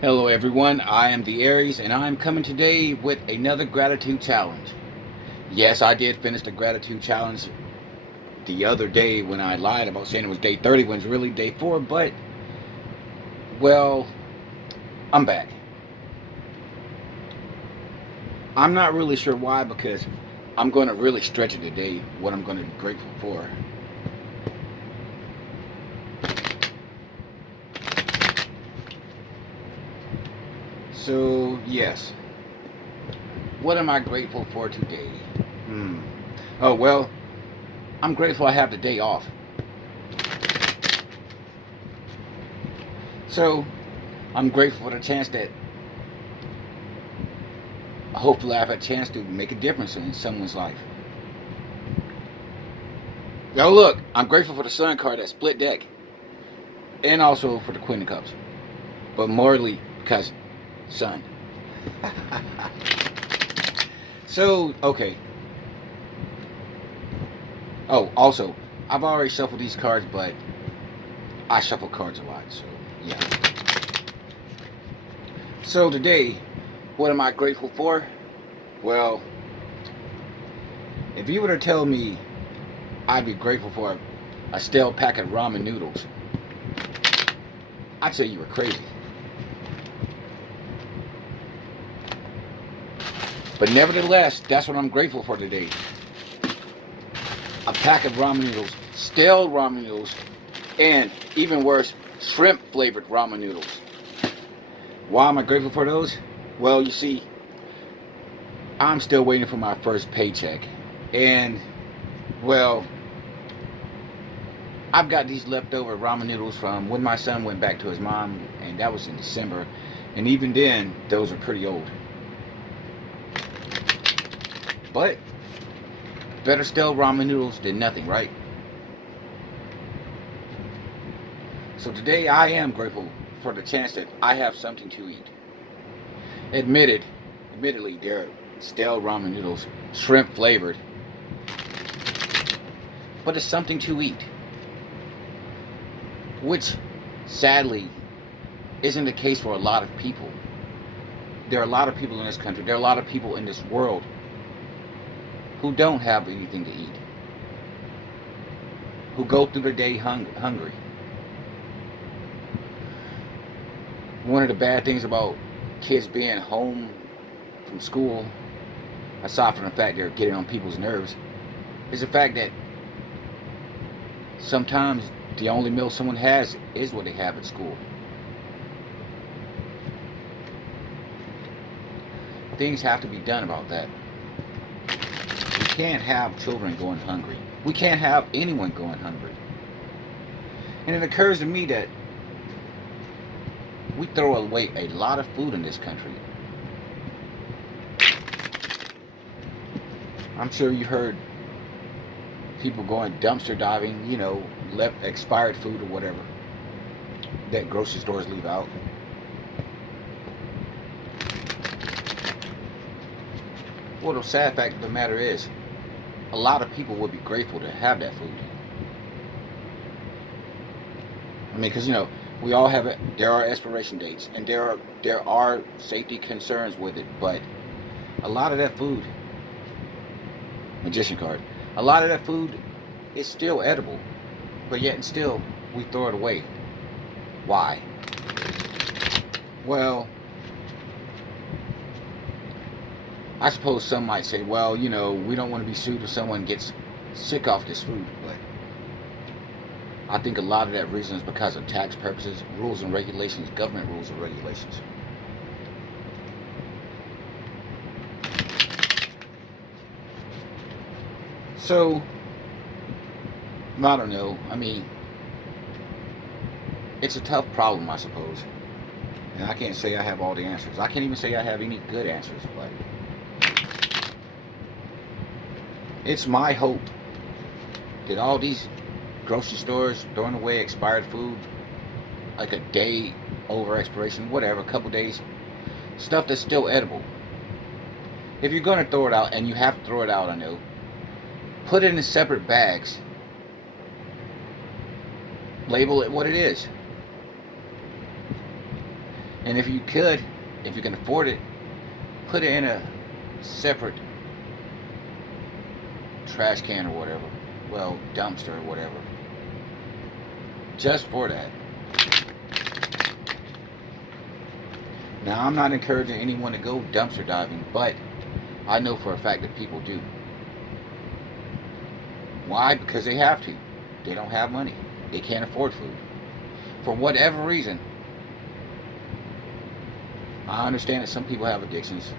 Hello everyone, I am the Aries and I am coming today with another gratitude challenge. Yes, I did finish the gratitude challenge the other day when I lied about saying it was day 30 when it's really day 4, but well, I'm back. I'm not really sure why because I'm going to really stretch it today what I'm going to be grateful for. So, yes, what am I grateful for today? Hmm. Oh, well, I'm grateful I have the day off. So, I'm grateful for the chance that hopefully I have a chance to make a difference in someone's life. Yo, look, I'm grateful for the Sun card, that split deck, and also for the Queen of Cups, but morally because Sun. So, okay. Oh, also, I've already shuffled these cards, but I shuffle cards a lot, so yeah. So today, what am I grateful for? Well, if you were to tell me I'd be grateful for a stale pack of ramen noodles, I'd say you were crazy. But nevertheless, that's what I'm grateful for today. A pack of ramen noodles, stale ramen noodles, and even worse, shrimp flavored ramen noodles. Why am I grateful for those? Well, you see, I'm still waiting for my first paycheck. And, well, I've got these leftover ramen noodles from when my son went back to his mom, and that was in December. And even then, those are pretty old. But, better stale ramen noodles than nothing, right? So today I am grateful for the chance that I have something to eat. Admitted, admittedly, they're stale ramen noodles, shrimp flavored, but it's something to eat, which sadly isn't the case for a lot of people. There are a lot of people in this country, there are a lot of people in this world who don't have anything to eat, who go through the day hungry. One of the bad things about kids being home from school, aside from the fact they're getting on people's nerves, is the fact that sometimes the only meal someone has is what they have at school. Things have to be done about that. We can't have children going hungry. We can't have anyone going hungry. And it occurs to me that we throw away a lot of food in this country. I'm sure you heard people going dumpster diving, left expired food or whatever that grocery stores leave out. Well, the sad fact of the matter is, a lot of people would be grateful to have that food. I mean, because we all have it. There are expiration dates, and there are safety concerns with it. But a lot of that food, magician card, a lot of that food is still edible, but yet and still we throw it away. Why? Well, I suppose some might say, well, we don't want to be sued if someone gets sick off this food, but I think a lot of that reason is because of tax purposes, rules and regulations, government rules and regulations. So, I don't know. I mean, it's a tough problem, I suppose. And I can't say I have all the answers. I can't even say I have any good answers, but it's my hope that all these grocery stores throwing away expired food, like a day over expiration, whatever, a couple days, stuff that's still edible. If you're going to throw it out, and you have to throw it out, I know, put it in separate bags, label it what it is, And if you could, if you can afford it, put it in a separate trash can or whatever. Well, dumpster or whatever. Just for that. Now, I'm not encouraging anyone to go dumpster diving, but I know for a fact that people do. Why? Because they have to. They don't have money. They can't afford food. For whatever reason. I understand that some people have addictions.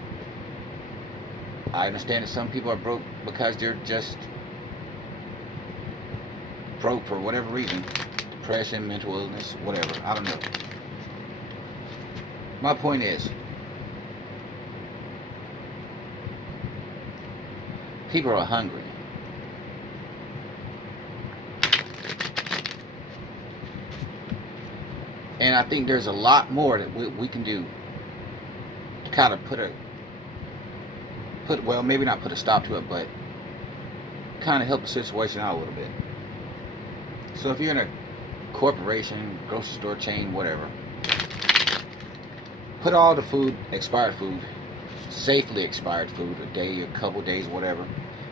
I understand that some people are broke because they're just broke for whatever reason. Depression, mental illness, whatever. I don't know. My point is, people are hungry. And I think there's a lot more that we can do to kind of well, maybe not put a stop to it, but kind of help the situation out a little bit. So if you're in a corporation, grocery store chain, whatever, put all the food, expired food, safely expired food, a day, a couple days, whatever,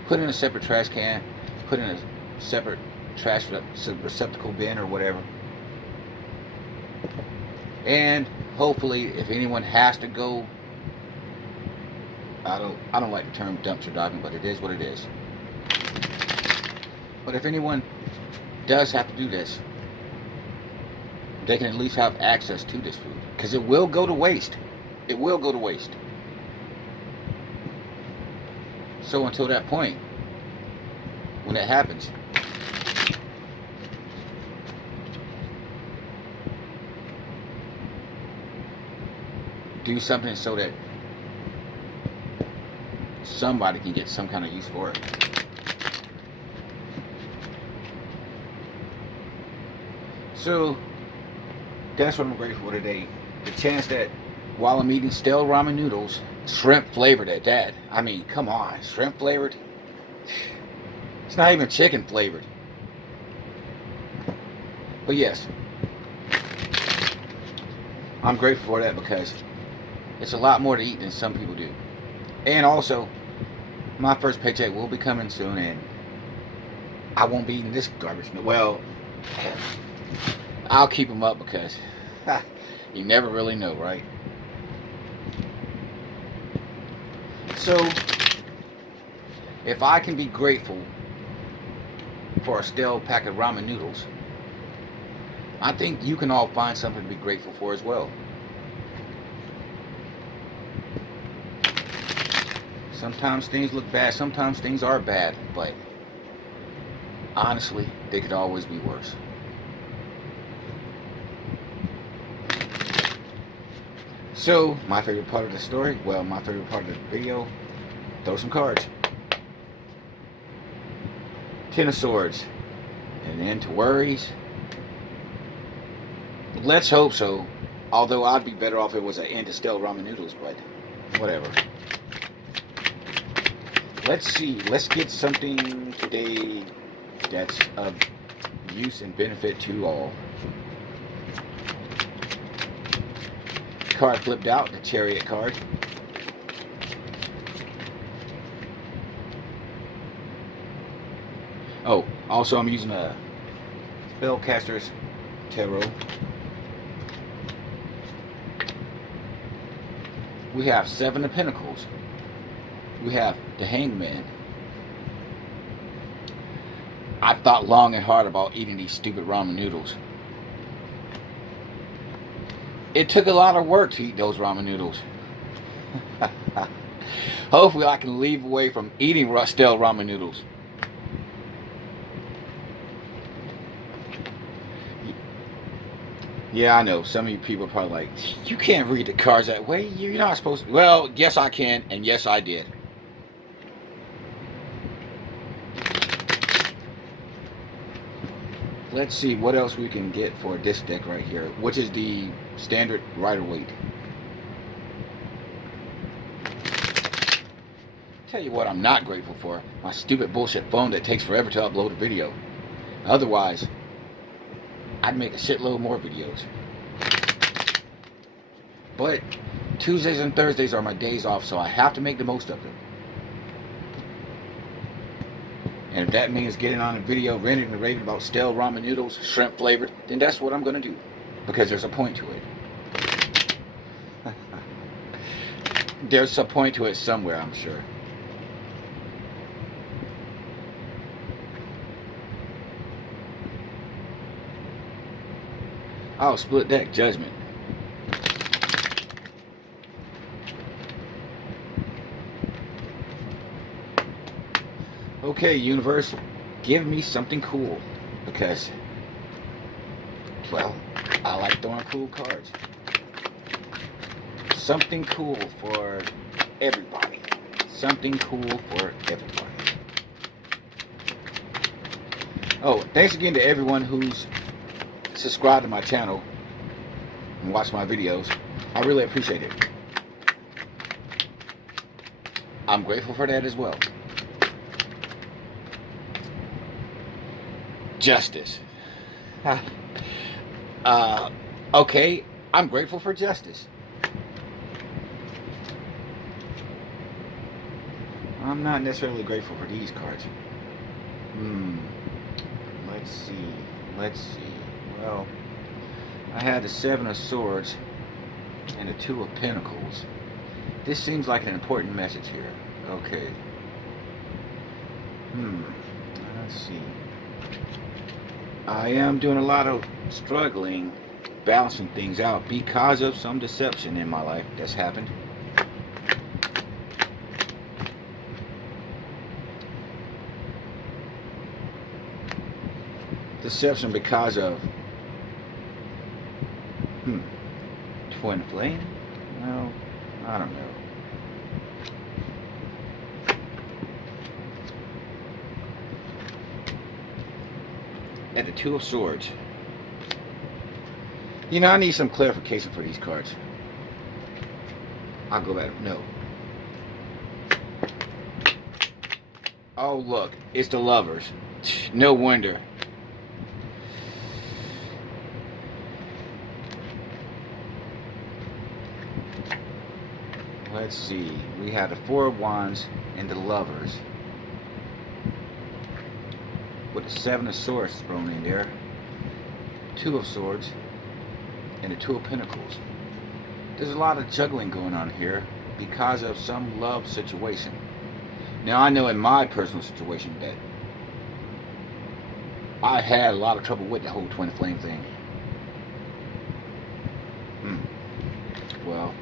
put in a separate trash can, put in a separate trash receptacle bin or whatever. And hopefully, if anyone has to go, I don't like the term dumpster diving, but it is what it is. But if anyone does have to do this, they can at least have access to this food, because it will go to waste. It will go to waste. So until that point, when that happens, do something so that somebody can get some kind of use for it. So that's what I'm grateful for today. The chance that while I'm eating stale ramen noodles, shrimp flavored at that. I mean, come on, shrimp flavored? It's not even chicken flavored. But yes, I'm grateful for that because it's a lot more to eat than some people do. And also, my first paycheck will be coming soon, and I won't be eating this garbage. Well, I'll keep them up because you never really know, right? So, if I can be grateful for a stale pack of ramen noodles, I think you can all find something to be grateful for as well. Sometimes things look bad, sometimes things are bad, but honestly, they could always be worse. So, my favorite part of the story, well, my favorite part of the video, throw some cards. 10 of Swords. And then to worries. Let's hope so. Although I'd be better off if it was an end to stale ramen noodles, but whatever. Let's see. Let's get something today that's of use and benefit to all. Card flipped out, the Chariot card. Oh, also I'm using a Spellcaster's Tarot. We have 7 of Pentacles. We have the Hangman. I thought long and hard about eating these stupid ramen noodles. It took a lot of work to eat those ramen noodles. Hopefully I can leave away from eating stale ramen noodles. Yeah, I know. Some of you people are probably like, you can't read the cards that way. You're not supposed to. Well, yes I can, and yes I did. Let's see what else we can get for this deck right here, which is the standard Rider-Waite. Tell you what I'm not grateful for. My stupid bullshit phone that takes forever to upload a video. Otherwise, I'd make a shitload more videos. But Tuesdays and Thursdays are my days off, so I have to make the most of them. And if that means getting on a video ranting and raving about stale ramen noodles, shrimp flavored, then that's what I'm going to do. Because there's a point to it. There's a point to it somewhere, I'm sure. Oh, split deck judgment. Okay, universe, give me something cool. Because, well, I like throwing cool cards. Something cool for everybody. Something cool for everybody. Oh, thanks again to everyone who's subscribed to my channel and watched my videos. I really appreciate it. I'm grateful for that as well. Justice. Okay, I'm grateful for justice. I'm not necessarily grateful for these cards. Let's see. Well, I had the Seven of Swords and the Two of Pentacles. This seems like an important message here. Okay. Let's see. I am doing a lot of struggling, balancing things out because of some deception in my life that's happened. Deception because of twin flame? No, I don't know. And the Two of Swords. You know, I need some clarification for these cards. I'll go back. No. Oh, look. It's the Lovers. No wonder. Let's see. We have the Four of Wands and the Lovers. With the Seven of Swords thrown in there. Two of Swords. And the Two of Pentacles. There's a lot of juggling going on here because of some love situation. Now I know in my personal situation that I had a lot of trouble with the whole twin flame thing. Well,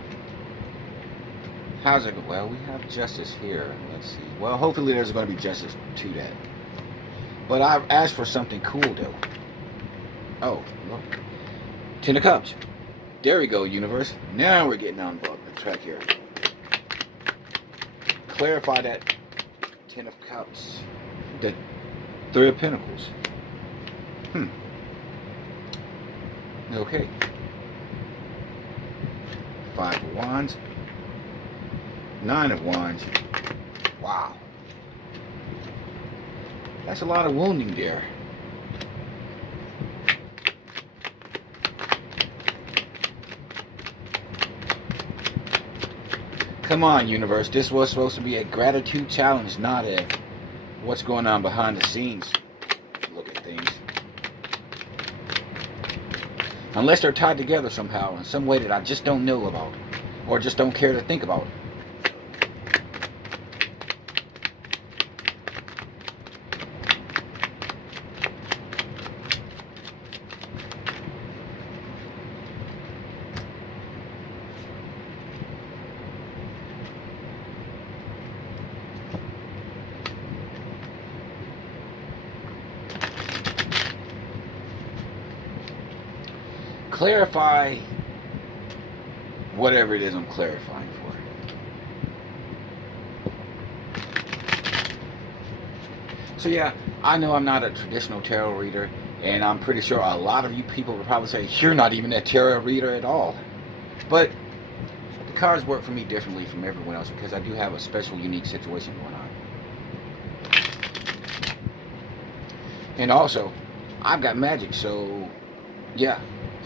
how's it go? Well, we have justice here. Let's see. Well, hopefully there's going to be justice to that. But I've asked for something cool though. Oh, look. Ten of Cups. There we go, universe. Now we're getting on the track here. Clarify that Ten of Cups. The Three of Pentacles. Okay. Five of Wands. Nine of Wands. Wow. That's a lot of wounding there. Come on, universe. This was supposed to be a gratitude challenge, not a what's going on behind the scenes look at things. Unless they're tied together somehow in some way that I just don't know about or just don't care to think about. Clarify whatever it is I'm clarifying for. So yeah, I know I'm not a traditional tarot reader, and I'm pretty sure a lot of you people would probably say, you're not even a tarot reader at all. But the cards work for me differently from everyone else because I do have a special, unique situation going on. And also, I've got magic, so yeah.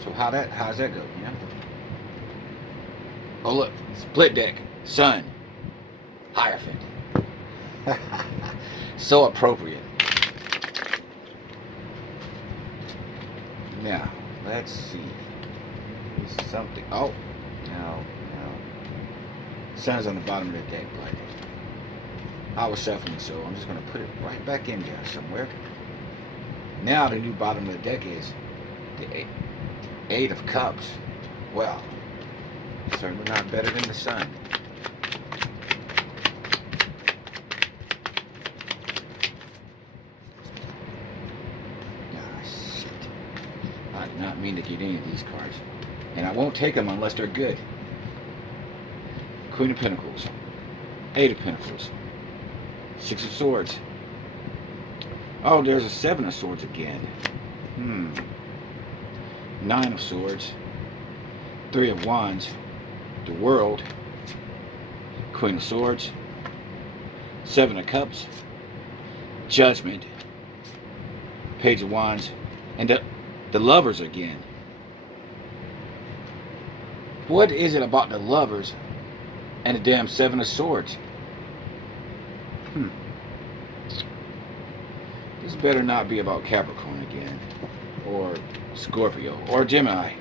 So how's that go, you know? Oh look, split deck, sun, Hierophant. So appropriate. Now, let's see. There's something. Oh, no. Sun's on the bottom of the deck, but I was shuffling, so I'm just going to put it right back in there somewhere. Now the new bottom of the deck is the Eight of Cups. Well, certainly not better than the Sun. Ah, shit. I did not mean to get any of these cards. And I won't take them unless they're good. Queen of Pentacles. Eight of Pentacles. Six of Swords. Oh, there's a Seven of Swords again. Nine of Swords. Three of Wands. The World. Queen of Swords. Seven of Cups. Judgment. Page of Wands. And the Lovers again. What is it about the Lovers and the damn Seven of Swords? This better not be about Capricorn again, or Scorpio, or Gemini.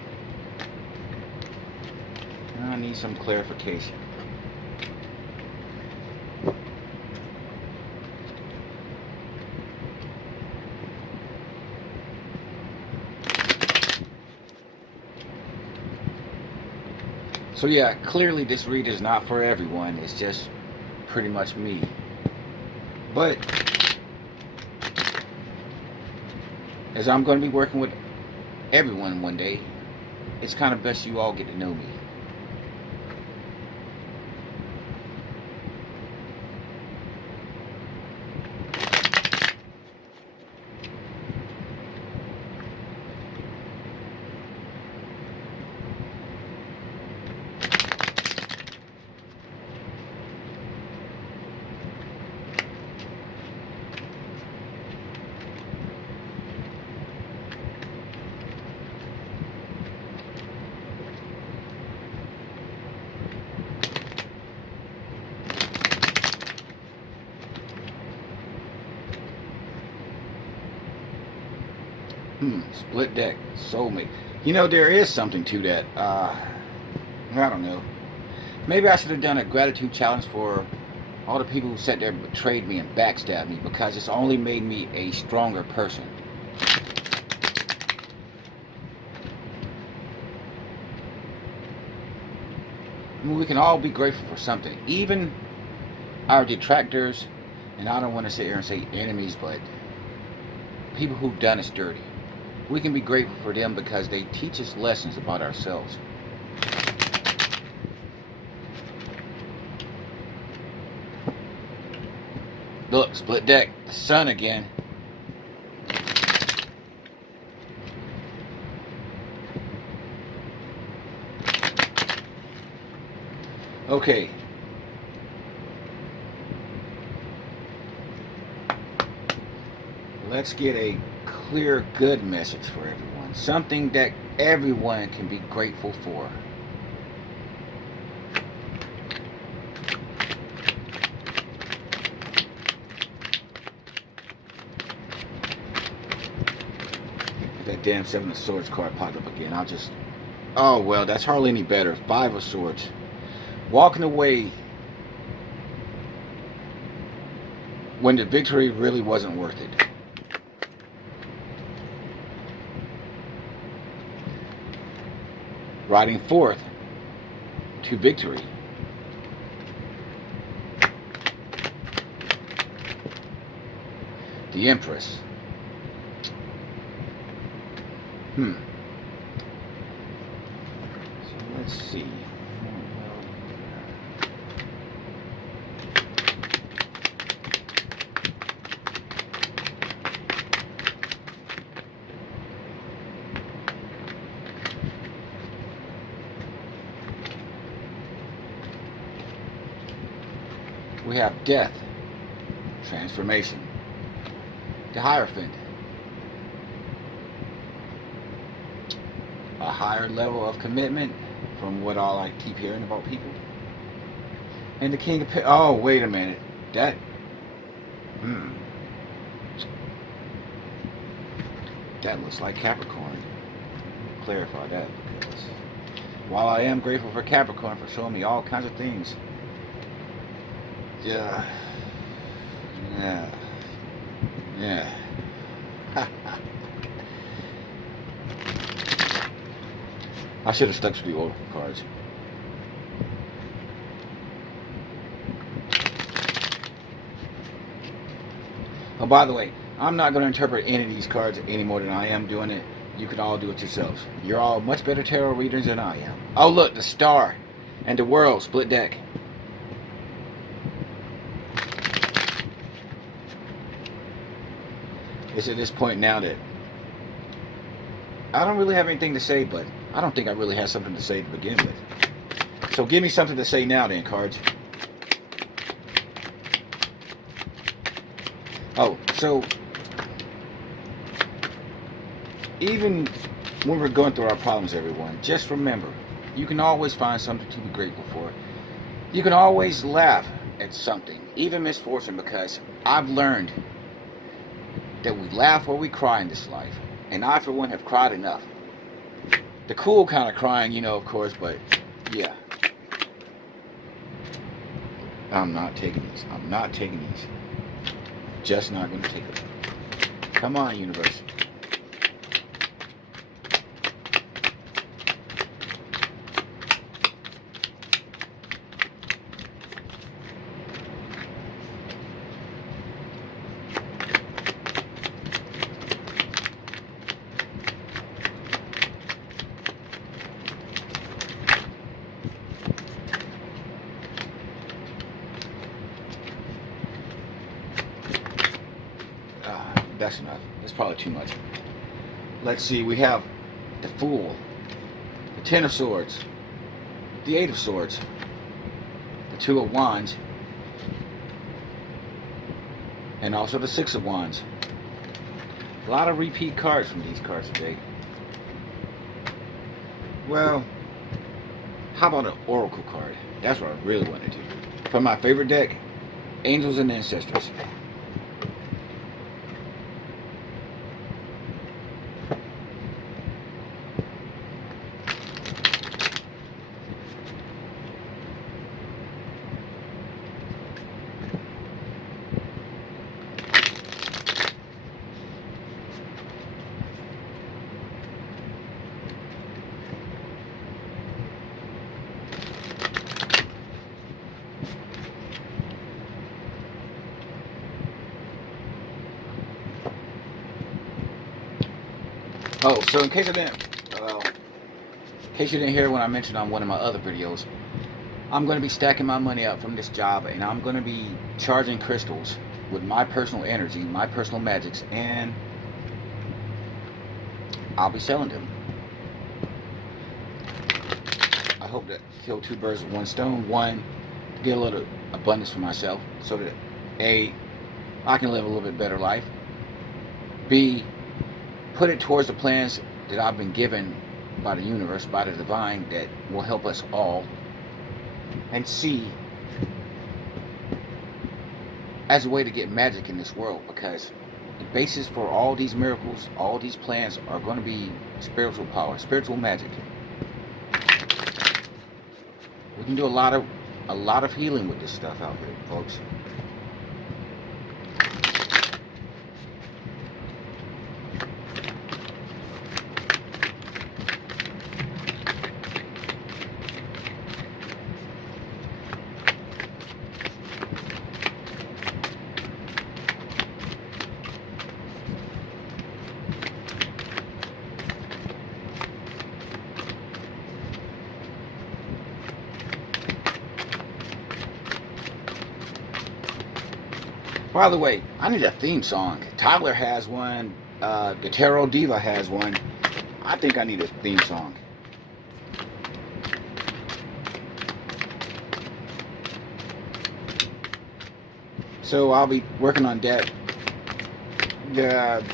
I need some clarification. So yeah, clearly this read is not for everyone. It's just pretty much me. But as I'm going to be working with everyone one day, it's kind of best you all get to know me. Split deck, soulmate. You know, there is something to that. I don't know. Maybe I should have done a gratitude challenge for all the people who sat there and betrayed me and backstabbed me, because it's only made me a stronger person. I mean, we can all be grateful for something. Even our detractors, and I don't want to sit here and say enemies, but people who've done us dirty. We can be grateful for them because they teach us lessons about ourselves. Look, split deck, the Sun again. Okay. Let's get a clear, good message for everyone. Something that everyone can be grateful for. That damn Seven of Swords card popped up again. Oh well, that's hardly any better. Five of Swords. Walking away when the victory really wasn't worth it. Riding forth to victory. The Empress. So let's see. We have death, transformation, the Hierophant, a higher level of commitment, from what all I keep hearing about people. And the King of oh, wait a minute. That that looks like Capricorn. Clarify that, because while I am grateful for Capricorn for showing me all kinds of things, yeah. I should have stuck to the old cards. Oh, by the way, I'm not going to interpret any of these cards any more than I am doing it. You can all do it yourselves. You're all much better tarot readers than I am. Oh, look, the Star and the World split deck. It's at this point now that I don't really have anything to say, but I don't think I really had something to say to begin with. So give me something to say now then, cards. Oh, so even when we're going through our problems, everyone, just remember, you can always find something to be grateful for. You can always laugh at something, even misfortune, because I've learned that we laugh or we cry in this life. And I, for one, have cried enough. The cool kind of crying, you know, of course, but yeah. I'm not taking these. I'm not taking these. Just not going to take it. Come on, universe. That's enough. That's probably too much. Let's see. We have the Fool, the Ten of Swords, the Eight of Swords, the Two of Wands, and also the Six of Wands. A lot of repeat cards from these cards today. Well, how about an Oracle card? That's what I really want to do. From my favorite deck, Angels and Ancestors. Oh, so in case you didn't hear when I mentioned on one of my other videos, I'm going to be stacking my money up from this job, and I'm going to be charging crystals with my personal energy, my personal magics, and I'll be selling them. I hope to kill two birds with one stone. One, get a little abundance for myself, so that A, I can live a little bit better life. B, put it towards the plans that I've been given by the universe, by the divine, that will help us all. And C, as a way to get magic in this world, because the basis for all these miracles, all these plans are going to be spiritual power, spiritual magic. We can do a lot of healing with this stuff out here, folks. By the way, I need a theme song. Tyler has one. The Tarot Diva has one. I think I need a theme song. So I'll be working on that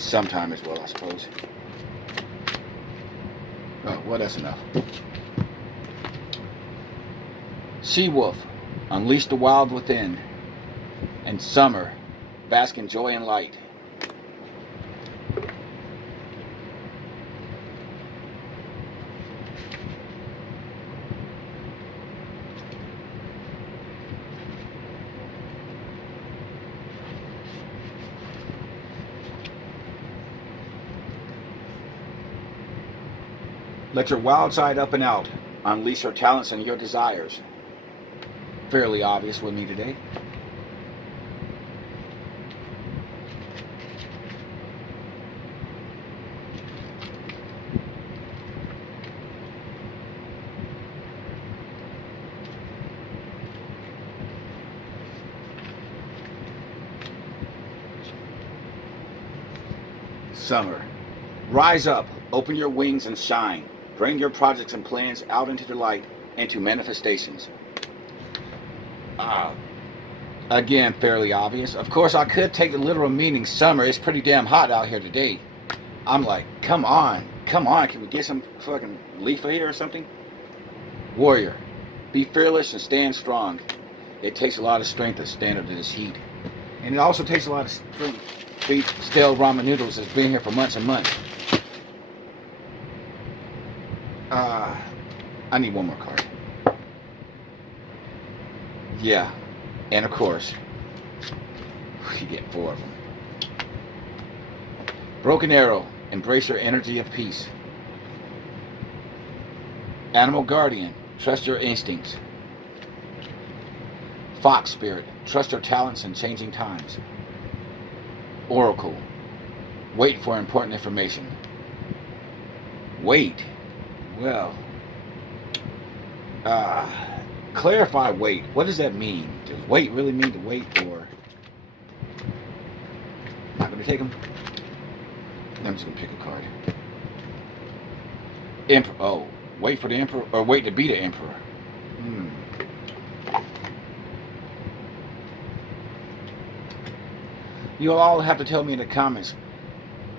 sometime as well, I suppose. Oh, well, that's enough. Sea wolf, unleash the wild within. And summer, bask in joy and light. Let your wild side up and out. Unleash your talents and your desires. Fairly obvious with me today. Summer. Rise up, open your wings and shine. Bring your projects and plans out into the light, into manifestations. Again, fairly obvious. Of course, I could take the literal meaning summer. It's pretty damn hot out here today. I'm like, come on, can we get some fucking leaf here or something? Warrior, be fearless and stand strong. It takes a lot of strength to stand up to this heat. And it also takes a lot of strength to eat stale ramen noodles that's been here for months and months. I need one more card. Yeah, and of course, you get 4 of them. Broken arrow, embrace your energy of peace. Animal guardian, trust your instincts. Fox spirit, trust your talents in changing times. Oracle, wait for important information. Wait, well, clarify wait. What does that mean? Does wait really mean to wait, or not going to take them? I'm just going to pick a card. Emperor. Oh, wait for the emperor, or wait to be the emperor. You'll all have to tell me in the comments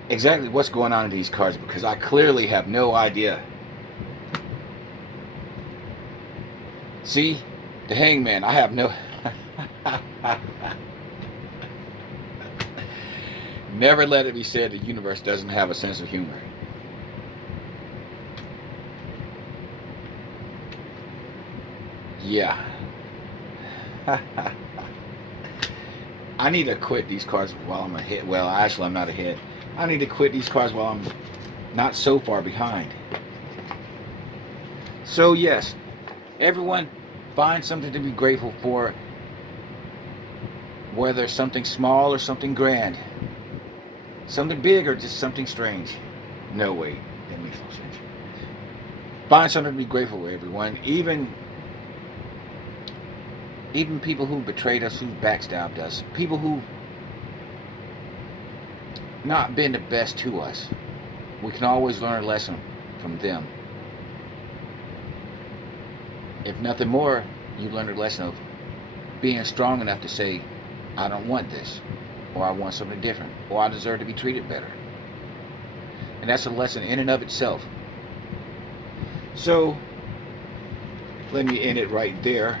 exactly what's going on in these cards, because I clearly have no idea. See, the hangman, I have no... Never let it be said the universe doesn't have a sense of humor. Yeah. I need to quit these cards while I'm ahead. Well, actually, I'm not ahead. I need to quit these cards while I'm not so far behind. So, yes, everyone, find something to be grateful for, whether something small or something grand. Something big or just something strange. No, wait, that makes no sense. Find something to be grateful for, everyone. Even people who betrayed us, who backstabbed us, people who not been the best to us, we can always learn a lesson from them. If nothing more, you learn a lesson of being strong enough to say, I don't want this, or I want something different, or I deserve to be treated better. And that's a lesson in and of itself. So, let me end it right there.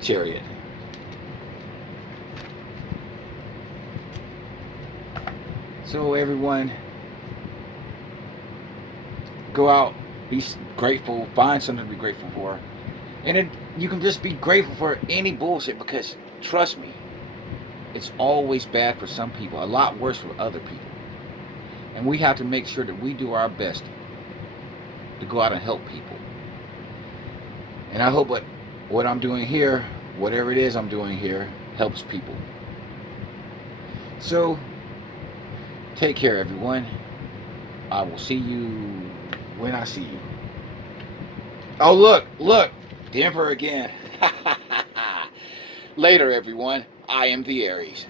Chariot. So everyone, go out, be grateful, find something to be grateful for. And you can just be grateful for any bullshit, because trust me, it's always bad for some people, a lot worse for other people. And we have to make sure that we do our best to go out and help people. And I hope what I'm doing here, whatever it is I'm doing here, helps people. So, take care, everyone. I will see you when I see you. Oh, look, the Emperor again. Later, everyone. I am the Aries.